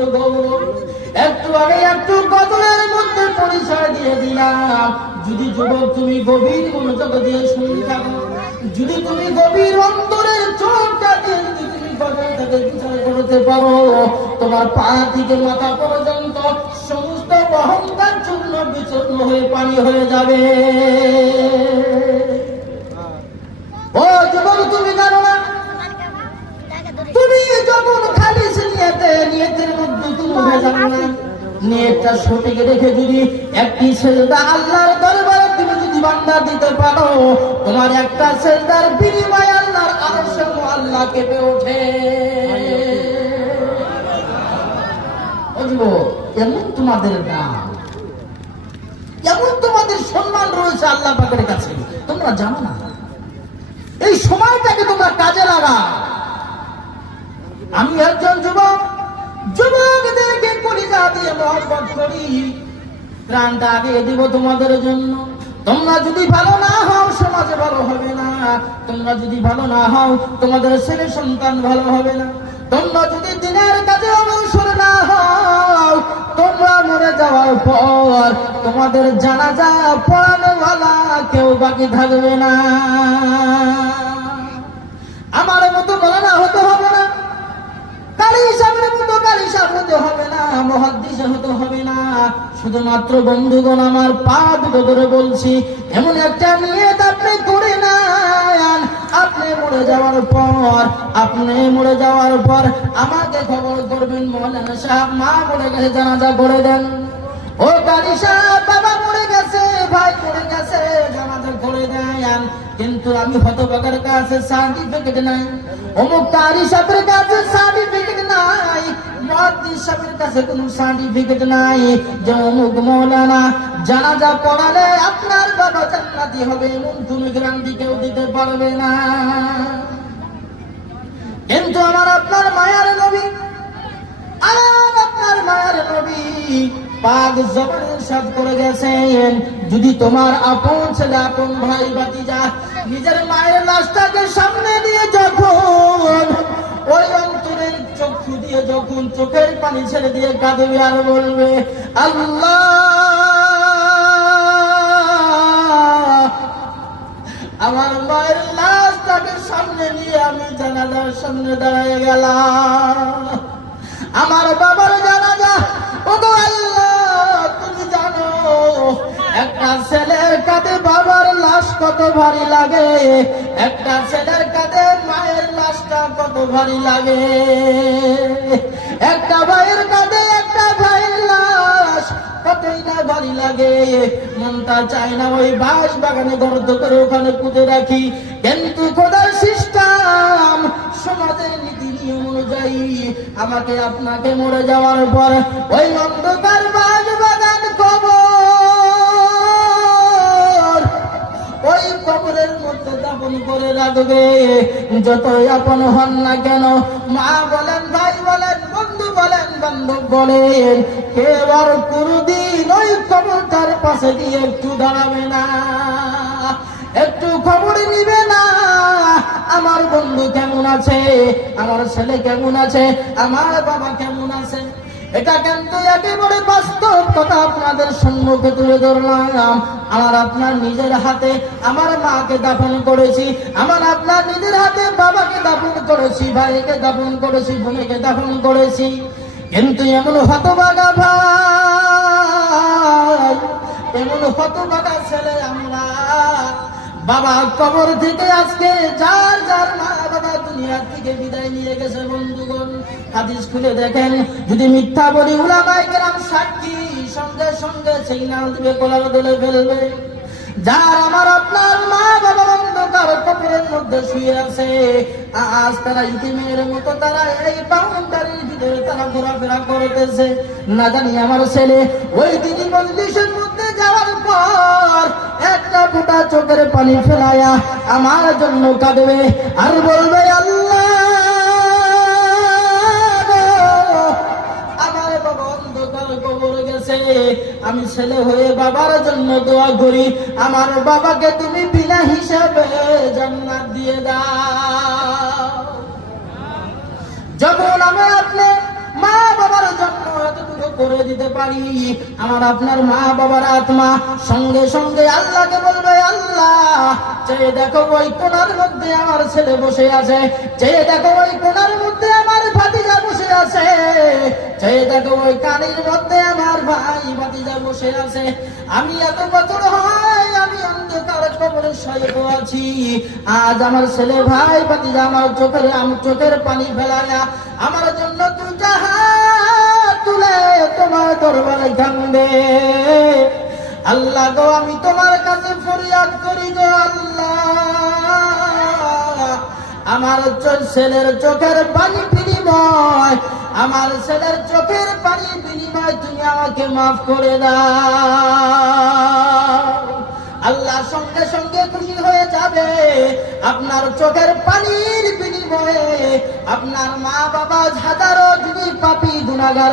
তোমাদের গৌরব। একটু আগে একটু বদলের মধ্যে পরিচয় দিয়ে দিলাম। যদি যুবক তুমি গভীর মনোযোগ দিয়ে শুনে থাকো, যদি তুমি গভীর অন্তরের চোখটা দিয়ে যদি তুমি গভীরতাকে বিচার করতে পারো, তোমার পা থেকে মাথা পর্যন্ত সমস্ত অহংকার চূর্ণ বিচূর্ণ হয়ে পানি হয়ে যাবে। ও যুবক, তুমি জানো না, তুমি যখন খালি নিয়তের মধ্যে তুমি ভেজাল না, নিয়তটা সঠিক রেখে যদি একটি সেজদা আল্লাহর দরবারে তুমি যদি বান্দা দিতে পারো, তোমার একটা সেজদার বিনিময়ে আল্লাহর আরশে আল্লাহ কেঁপে ওঠে। বুঝবো, এমন তোমাদের নাম, এমন তোমাদের সম্মান রয়েছে আল্লাহ পাকের কাছে, তোমরা জানো না। এই সময়টাকে তোমরা কাজে লাগা। আমি একজন যুবক, যুবকদেরকে কলিজা দিয়ে মহব্বত করি, প্রাণটা আগে দিব তোমাদের জন্য। তোমরা যদি ভালো না হও, সমাজে ভালো হবে না। তোমরা যদি ভালো না হও, তোমাদের ছেলে সন্তান ভালো হবে না। তোমরা যদি দিনের কাজে অগ্রসর না হও, তোমরা মরে যাওয়ার পর তোমাদের জানাজা পড়ানোওয়ালা কেউ বাকি থাকবে না। আমার মতো বলানা হতে হবে না, কালী সাহেবের মতো কালী সাহেব হতে হবে না, মুহাদ্দিস হতে হবে না। শুধুমাত্র বন্ধুগণ, আমার পা দুটো ধরে বলছি, এমন একটা নিয়ত আপনি করে নেন, আপনি মরে যাওয়ার পর আমাকে খবর করবেন, মৌলানা সাহেব মা মরে গেছে, জানাজা করে দেন। ও কালী সাহেব, বাবা মরে গেছে, ভাই মরে গেছে, জানাজা করে দেন। কিন্তু আমি হতভাগার কাছে সার্টিফিকেট নাই, অমুক কালী সাহেবের কাছে সার্টিফিকেট নাই, মুহাদ্দিস সাহেবের কাছে কোনো সার্টিফিকেট নাই যে অমুক মৌলানা জানাজা পড়ালে আপনার বাবা জান্নাতি হবে, এমন কোনো গ্যারান্টি কেউ দিতে পারবে না। কিন্তু আমার আপনার মায়ার নবী, পাক জবানে ইরশাদ করে গেছেন, যদি তোমার আপন ছেলে, আপন ভাই, ভাতিজা নিজের মায়ের লাশটাকে সামনে দিয়ে যখন ওই অন্তরের চক্ষু দিয়ে যখন চোখের পানি ছেড়ে দিয়ে কাঁদবে আর বলবে, আল্লাহ আমার মায়ের লাশটাকে সামনে নিয়ে আমি জানাজার সামনে দাঁড়িয়ে গেলাম, আমার বাবার জানাজা। ওগো আল্লাহ, তুমি জানো একটা ছেলের কাঁধে বাবার লাশ কত ভারী লাগে, একটা ছেলের কাঁধে মায়ের লাশটা কত ভারী লাগে, একটা ভাইয়ের কাঁধে একটা ভাইয়ের লাশ কতই না ভারী লাগে। মনটা চায় না ওই বাঁশ বাগানে গর্ত করে ওখানে পুঁতে রাখি, কিন্তু খোদার সিস্টেম, সমাজের নীতি নিয়ম অনুযায়ী আমাকে আপনাকে মরে যাওয়ার পর ওই অন্ধকার বাঁশ বাগান কবর, ওই কবরের মধ্যে দাফন করে রাখবে। যতই আপন হন না কেন, মা বলেন, ভাই বলেন, বন্ধু বলেন, বান্ধব বলেন, কেউ আর কোনদিন ওই কবরটার পাশে দিয়ে একটু দাঁড়াবে না, একটু খবর নিবে না। আমার বন্ধু কেমন আছে, আমার ছেলে কেমন আছে, আমার বাবা কেমন আছে। এটা কিন্তু একেবারে বাস্তব কথা আপনাদের সম্মুখে তুলে ধরলাম। আমার আপনার নিজের হাতে আমার মাকে দাফন করেছি, আমার আপনার নিজের হাতে বাবাকে দাফন করেছি, ভাইকে দাফন করেছি, বোনকে দাফন করেছি। কিন্তু এমন হতভাগা ভাই, এমন হতভাগা ছেলে আমরা, বাবা কবর থেকে আজকে যার যার মা বাবা দুনিয়ার থেকে বিদায় নিয়ে গেছে। বন্ধুগণ, হাদিস খুলে দেখেন, যদি মিথ্যা বলি উলামায়ে কেরাম সাক্ষী, সঙ্গে সঙ্গে সিগন্যাল দিবে, কলার দলে ফেলবে। যার আমার আপনার মা বাবা অন্ধকার কবরের মধ্যে শুয়ে আছে, আজ তারা ইতিমের মতো তারা এই বাউন্ডারির ভিতরে তারা ঘোরাফেরা করতেছে। না জানি আমার ছেলে ওই দিনই মজলিসের মধ্যে যাওয়ার পর একটা ফোঁটা চোখের পানি ফেলায়া আমার জন্য কাঁদবে আর বলবে, আল্লাহ আমার বাবা অন্ধকার কবর গেছে, আমি ছেলে হয়ে বাবার জন্য দোয়া করি, আমার বাবাকে তুমি বিনা হিসাবে জান্নাত দিয়ে দাও। যখন আমি আপনি মা বাবার জন্য করে দিতে পারি, আমার আপনার মা বাবার আত্মা সঙ্গে সঙ্গে আল্লাহকে বলবে, আল্লাহ চেয়ে দেখো ওই কোণার মধ্যে আমার ছেলে বসে আছে, চেয়ে দেখো ওই কোণার মধ্যে আমার ভাতিজা বসে আছে, চেয়ে দেখো ওই কানের মধ্যে আমার ভাই ভাতিজা বসে আছে। আমি এত বছর হয় আমি অন্ধকার কবরে শয়িত আছি, আজ আমার ছেলে ভাই ভাতিজা আমার চোখের পানি ফেলায়া আমার জন্য দুইটা হাত তুলে তোমার দরবারে কান্দে। আল্লাহ গো, আমি তোমার কাছে ফরিয়াদ করি গো আল্লাহ, আমার ছেলের চোখের পানি বিনিময়, আমার ছেলের চোখের পানি বিনিময় তুমি আমাকে মাফ করে দাও। আল্লাহ সঙ্গে সঙ্গে খুশি হয়ে যাবে। আপনার চোখের পানির বিনিময়ে আপনার মা বাবা হাজারো যদি পাপী গুনাহগার